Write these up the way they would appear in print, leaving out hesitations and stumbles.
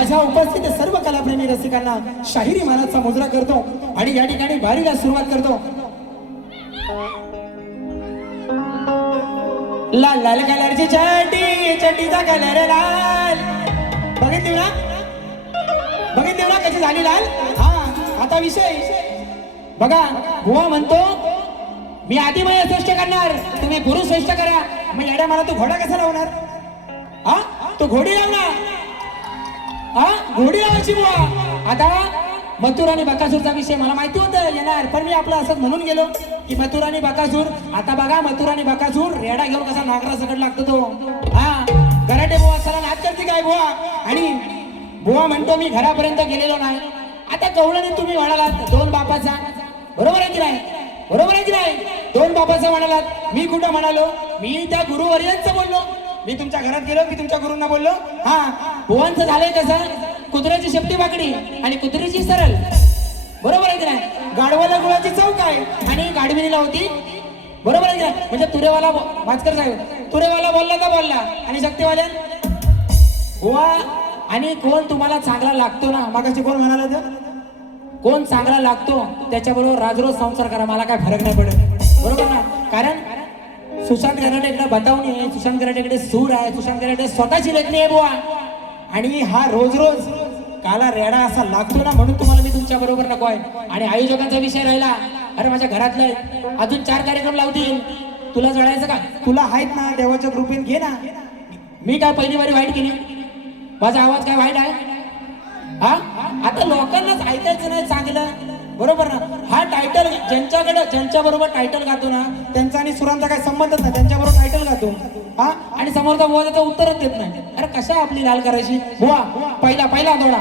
माझ्या उपस्थित सर्व कलाप्रेमी रसिकांना शाहिरी मानाचा मुजरा करतो आणि या ठिकाणी बारीला सुरुवात करतो। लाल लाल कलरची चड्डी, चड्डीचा कलर लाल, बघितली ना बघितली ना कशी झाली लाल। हा आता विषय बघा, बुवा म्हणतो मी आधी महिला श्रेष्ठ करणार, तुम्ही पुरुष श्रेष्ठ करा। मग येड्या मला तू घोडा कसा लावणार? हा तू घोडी लावणार, हा घोडी लावायची बुवा। आता मथुर आणि बकासूरचा विषय मला माहिती होतं येणार, पण मी आपलं असंच म्हणून गेलो की मथुर आणि बकासूर। आता बघा मथुर आणि बकासूर रेडा घेऊन कसा नागरा सकट लागतो तो। हा गराटे बुवा चला नाच करते काय बुवा? आणि बुवा म्हणतो मी घरापर्यंत गेलेलो नाही। आता कवळाने तुम्ही म्हणालात दोन बापाचा, बरोबर आहे की नाही? बरोबर आहे की नाही? दोन बापाचा म्हणालात, मी कुठं म्हणालो? मी त्या गुरुवर्यांचं बोललो, मी तुमच्या घरात गेलो, मी तुमच्या गुरूंना बोललो। हा बुवांचं झालंय कसं, कुत्र्याची शेपटी वाकडी आणि कुत्रीची सरळ, बरोबर आहे की नाही? गाढवाला गुळाची चव काय आणि गाढविणीला होती, बरोबर आहे की नाही? म्हणजे तुरेवाला भास्कर साहेब तुरेवाला बोलला तर बोलला आणि शक्तीवाल्या बुवा। आणि कोण तुम्हाला चांगला लागतो ना, मागाशी कोण म्हणाला तर कोण चांगला लागतो त्याच्याबरोबर राजरोज संसार करा, मला काय फरक नाही पडत, बरोबर ना? कारण सुशांत गराटेकडे बतावणी आहे, सुशांत गराटेकडे सूर आहे, सुशांत गराटे स्वतःची लेखणी आहे बुवा। आणि हा रोज रोज काला रेडा असा लागतो ना, म्हणून तुम्हाला मी तुमच्या बरोबर नको आहे। आणि आयोजकांचा विषय राहिला, अरे माझ्या घरातले अजून 4 कार्यक्रम लावतील, तुला जळायचं का? तुला आहेत ना देवाच्या कृपेने घे ना। मी काय पहिली वारी वाईट केली? माझा आवाज काय वाईट आहे? हा आता लोकांनाच ऐकायचं नाही चांगलं, बरोबर ना? हा टायटल ज्यांच्याकडे ज्यांच्या बरोबर टायटल गातो ना त्यांचा आणि सुरांचा काही संबंधच नाही, त्यांच्याबरोबर टायटल गातो हा, आणि समोरचा बुवा त्याचं उत्तरच देत नाही। अरे कशा आपली लाल करायची बुवा? पहिला पहिला दोडा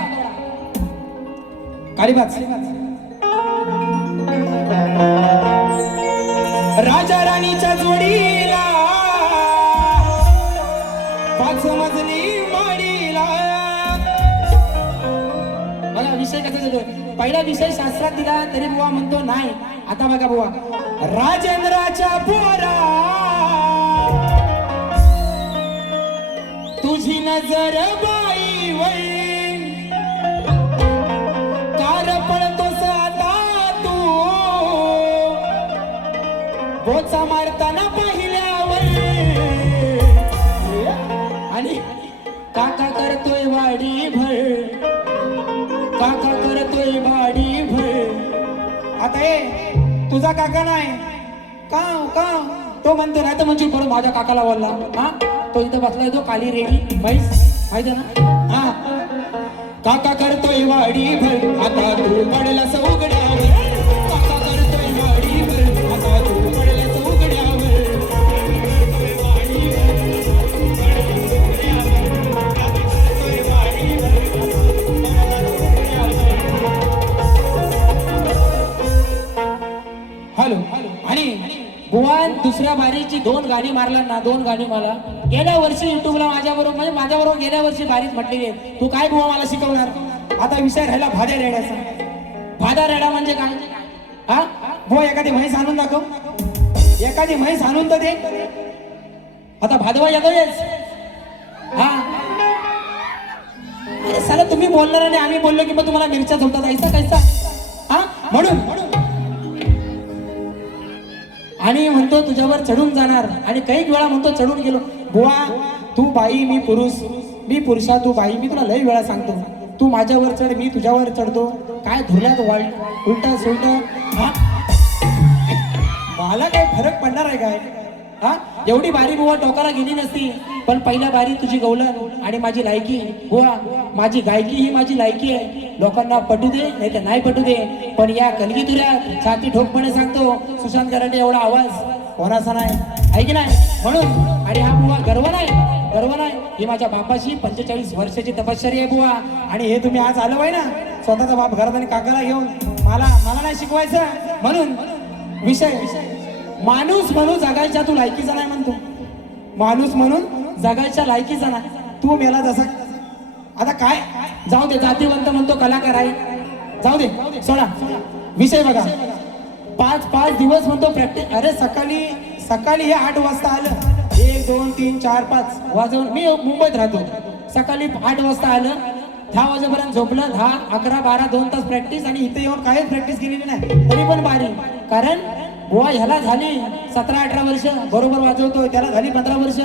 काळीबाज राजा राणीच्या जोडीला 5 मजली माडीला। बघा विषय कसा देतो, पहिला विषय शास्त्रात दिला तरी बुवा म्हणतो नाही। आता बघा बुवा, राजेंद्राच्या पोरा तुझी नजर बाई वै, कार पळतोस आता तू बोचा मारताना पाहिल्यावर, आणि काका करतोय वाडी भर, काका करतोय वाडी भर। आता ए तुझा काका नाही का का तो म्हणतो नाही तर म्हणजे परत माझ्या काकाला बोलला। हा तो इथं बसलाय तो काली रेडी म्हैस, माहिती ना? हा काका करतोय वाडी भर, आता तू पडलास उघड्यावर, काका करतोय वाडी भर, आता तू पडलास उघड्यावर, हॅलो। आणि बुवान दुसऱ्या बारीची 2 गाणी मारला ना, 2 गाणी मला गेल्या वर्षी युट्यूबला माझ्याबरोबर म्हणजे माझ्याबरोबर गेल्या वर्षी बारीच म्हटलेली आहे। तू काय बुवा मला शिकवणार? आता विषय राहिला भाद्या रेड्याचा। भाद्या रेडा म्हणजे काय? हा बुवा एखादी म्हैस आणून दाखव, एखादी म्हैस आणून तर दे। आता भादवा येतोयच हा, अरे साला तुम्ही बोलणार आणि आम्ही बोललो की मग तुम्हाला मिरच्या झोपतात ऐसा कैसा? हा म्हणून आणि म्हणतो तुझ्यावर चढून जाणार, आणि काही वेळा म्हणतो चढून गेलो। बुवा तू बाई मी पुरुष, मी पुरुषा तू बाई, मी तुला लई वेळा सांगतो तू माझ्यावर चढ मी तुझ्यावर चढतो, काय धुरल्यात उलटा सुलट हा? मला काय फरक पडणार आहे काय? हा एवढी बारी बुवा टोकाला गेली नसती, पण पहिल्या बारी तुझी गवलन आणि माझी लायकी बुवा, माझी गायकी ही माझी लायकी आहे। लोकांना पटू दे नाही तर नाही पटू दे, पण या कलगी तुऱ्या छाती ठोकपणे सांगतो सुशांत गराटे एवढा आवाज कोणाचा नाही, आहे की नाही? म्हणून आणि हा बुवा गर्व नाही, गर्व नाही, ही माझ्या बापाची 45 वर्षाची तपश्चर्या आहे बुवा। आणि हे तुम्ही आज आलं पाहिजे ना, स्वतःचा बाप घरात आणि काकाला घेऊन मला नाही शिकवायचं। म्हणून विषय माणूस म्हणून जगायच्या तू लायकीचा नाही म्हणतो, माणूस म्हणून जगायच्या लायकीचा नाही तू मेला जसा। आता काय जाऊ दे, जातीवंत म्हणतो कलाकार आहे, जाऊ दे सोडा विषय। बघा 5 दिवस म्हणतो प्रॅक्टिस, अरे सकाळी हे 8 वाजता आलं, 1 2 3 4 5 वाजवून, मी मुंबईत राहतो, सकाळी 8 वाजता आलं 10 वाजेपर्यंत झोपलं, 10, 11, 12, 2 तास प्रॅक्टिस आणि इथे येऊन काहीच प्रॅक्टिस केलेली नाही, तरी पण बारी. कारण बुवा ह्याला झाली 17-18 वर्ष बरोबर वाजवतोय, त्याला झाली 15 वर्ष.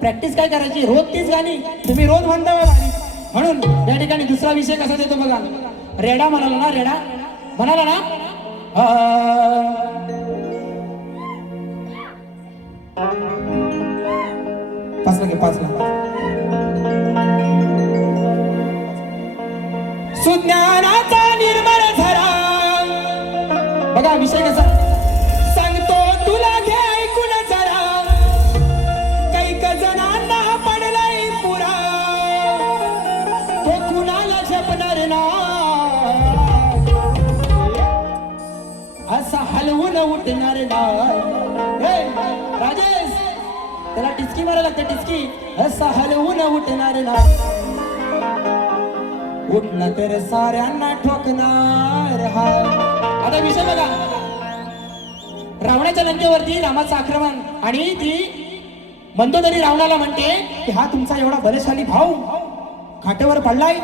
प्रॅक्टिस काय करायची, रोज तीच गाणी तुम्ही रोज म्हणता बारी. म्हणून या ठिकाणी दुसरा विषय कसा देतो बघा. रेडा म्हणाला ना, रेडा म्हणाला ना, पाच लागे 5 लाख सुज्ञानाचा निर्मळ झरा. बघा विषय कसा सांगतो तुला, घे ऐकून जरा. कैक जणांना पडलाय पुरा, तो कुणाला झेपणार ना, असा हलवून उठणार ना. राजेश त्याला टिचकी मारायला लागते, टिचकी. असा हलवून उठणार ना, उठला तर साऱ्यांना ठोकणार हा. आता विषय बघा, रावणाच्या लंकेवरती रामाचं आक्रमण, आणि ती मंदोदरी रावणाला म्हणते की हा तुमचा एवढा बलशाली भाऊ खाटेवर पडलाय,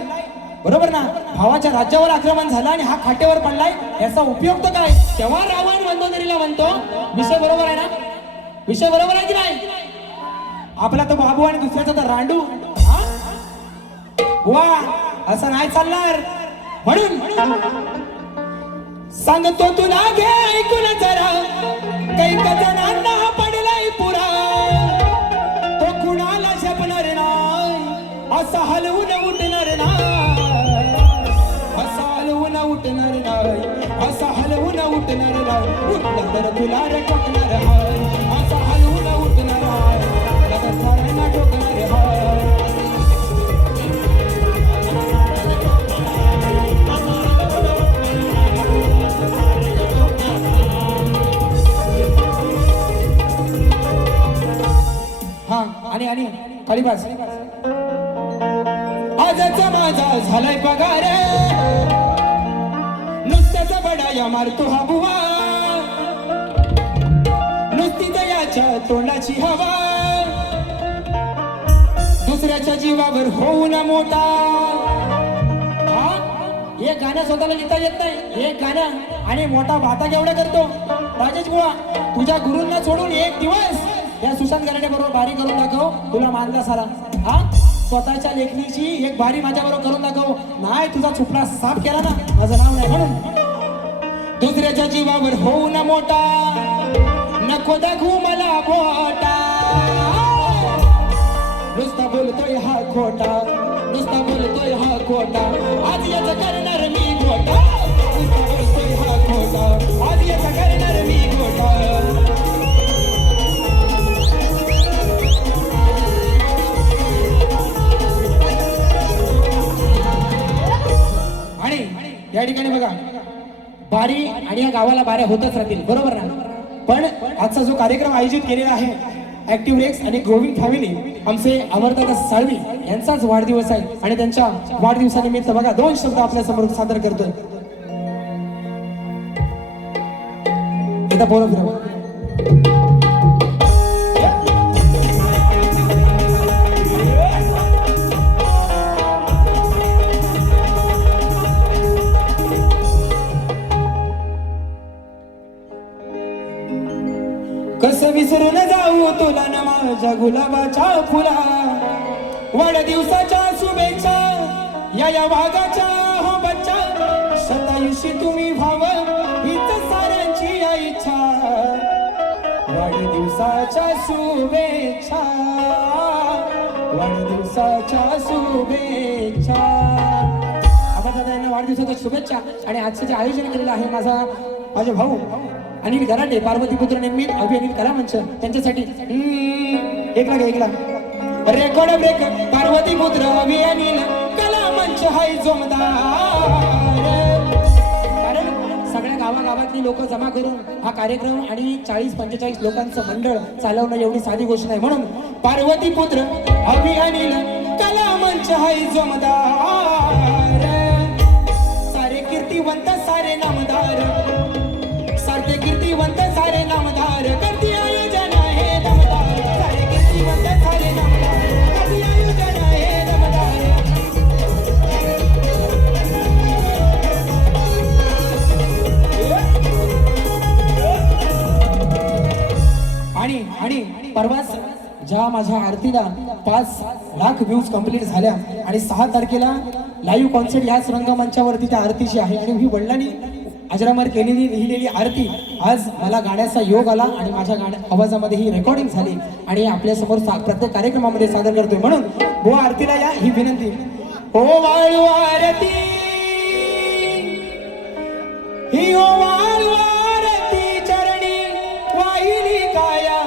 बरोबर ना. भावाच्या राज्यावर आक्रमण झालं आणि हा खाटेवर पडलाय, याचा उपयोग तर काय. तेव्हा रावण मंदोदरीला म्हणतो, विषय बरोबर आहे ना, विषय बरोबर आहे की नाही. आपला तो बाबू आणि दुसऱ्याचा तर रांडू. वा असं नाही चालणार. म्हणून सांगतो तुला, घे ऐकून जरा. कैक जणांना पडलाय पुरा, तो कुणाला झेपणार नाही, असा हलवून उठणार नाही, असा हलवून उठणार नाही, असा हलवून उठणार नाही. उठलं तर तुला रे ठोकणार हाय, असा हलवून उठणार हाय, साऱ्यांना ठोकणार हाय. आणि काळीबाज आजचा माझा झालाय पगार, नुसत्याचा बडाया मारतो हा बुवा, नुसती दयाच्या तोंडाची हवा, दुसऱ्याच्या जीवावर होऊ ना मोठा. एक गाणं स्वतःला लिहिता येत नाही, एक गाणं आणि मोठा भाता केवढा करतो. राजेश बुवा तुझ्या गुरूंना सोडून एक दिवस या सुशांत गराडे बरोबर बारी करून दाखव, तुला मानला सारा. हा स्वतःच्या लेखणीची एक बारी माझ्या बरोबर करून दाखव. नाही तुझा चुपडा साफ केला ना, माझं नाव नाही. म्हणून दुसऱ्याच्या जीवावर होऊ ना मोठा, नको दाखवू मला बोटा. नुसता बोलतोय हा खोटा, नुसता बोलतोय हा खोटा, आज याचं करणार मी घोटा. नुसता बोलतोय हा खोटा, आज याचं करणार मी घोटा. या ठिकाणी बघा बारी आणि या गावाला बाऱ्या होतच राहतील, बरोबर ना. पण आजचा जो कार्यक्रम आयोजित केलेला आहे ऍक्टिव्ह रेक्स आणि ग्रोविंग फॅमिली, आमचे अमरदास साळवी यांचाच वाढदिवस आहे आणि त्यांच्या वाढदिवसानिमित्त बघा 2 शब्द आपल्या समोर सादर करतोय. कसं विसरून जाऊ तुला न माझ्या गुलाबाच्या फुला, वाढदिवसाच्या शुभेच्छा या वाघाच्या हो बच्चा. शतायुषी तुम्ही व्हाव हीच साऱ्यांची इच्छा, वाढदिवसाच्या शुभेच्छा, वाढदिवसाच्या शुभेच्छा. आपण दादा यांना वाढदिवसाच्या शुभेच्छा. आणि आजचं जे आयोजन केलेलं आहे माझे भाऊ अनिल गराटे, पार्वतीपुत्र निर्मित अभियानित कला मंच, त्यांच्यासाठी एक लाख रेकॉर्ड ब्रेक. पार्वतीपुत्र अभियानित कला मंच हाय जोमदार. कारण सगळ्या गावागावातली लोक जमा करून हा कार्यक्रम आणि 40-45 लोकांचं मंडळ चालवणं एवढी साधी गोष्ट नाही. म्हणून पार्वतीपुत्र अभियानित कला मंच हाय जोमदार. सारे कीर्तिवंत सारे नामदार, सारे कीर्तिवंत सारे नामदार, करती आयोजन आहे दमदार. सारे कीर्तिवंत सारे नामदार, करती आयोजन आहे दमदार. परवाच ज्या माझ्या आरतीला 5 लाख व्ह्यूज कंप्लीट झाल्या आणि 6 तारखेला लाईव्ह कॉन्सर्ट याच रंगमंचावरती त्या आरतीची आहे आणि ही वडिलांनी अजरामर केलेली लिहिलेली आरती आज मला गाण्याचा योग आला आणि माझ्या आवाजामध्ये ही रेकॉर्डिंग झाली आणि आपल्या समोर प्रत्येक कार्यक्रमामध्ये सादर करतोय. म्हणून बुवा आरतीला या ही विनंती. ओ वाळू आरती ही, ओ वाळू आरती चरणी वाहिली काया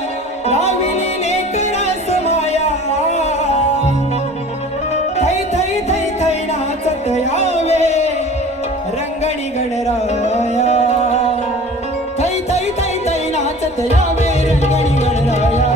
लाविली लेकरास माया. थै थै थै थै नाचत यावे रंगणी गणराया. थै थै थै थै नाचत यावे रंगणी गणराया.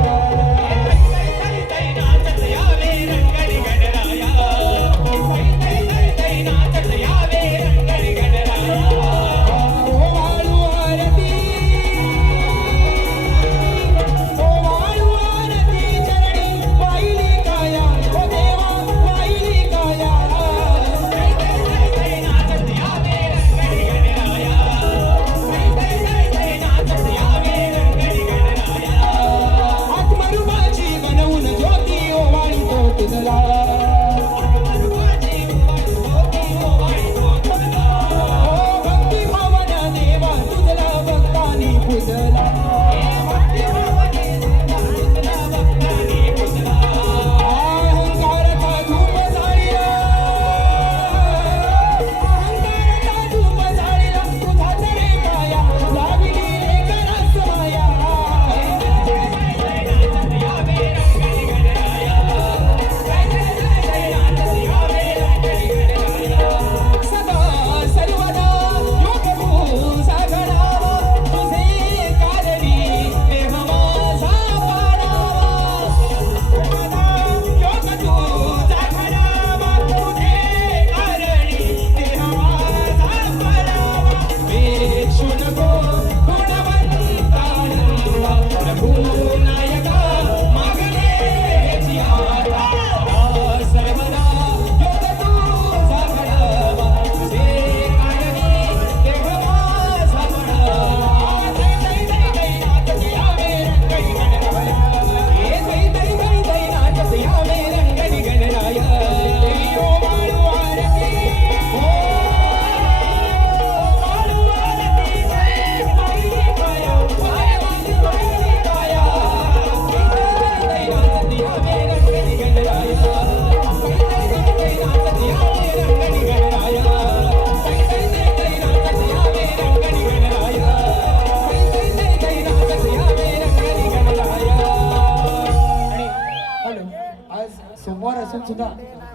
सोमवार असून सुद्धा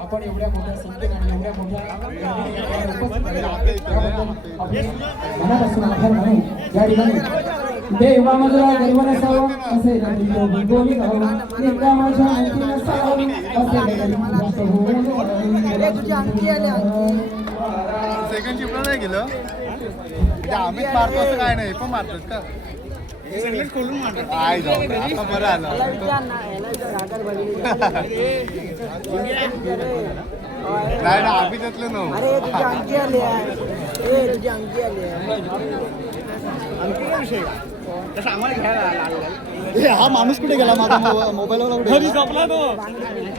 आपण एवढ्या मोठ्या संख्येने आणि एवढ्या मोठ्या मनापासून आभार मानू. या ठिकाणी देवा माझा गर्व नसावा असे गोवी जावं एका माझ्या अंकी नसावं असे सेकंड शिफ्टला नाही गेलं आम्हीच मारतो असं काय नाही पण मारतात का खोलून मारतात काय जाऊ आता बरं आलं नाही ना आम्ही त्यातलं नव्हतं. हा माणूस कुठे गेला माझा मोबाईलवर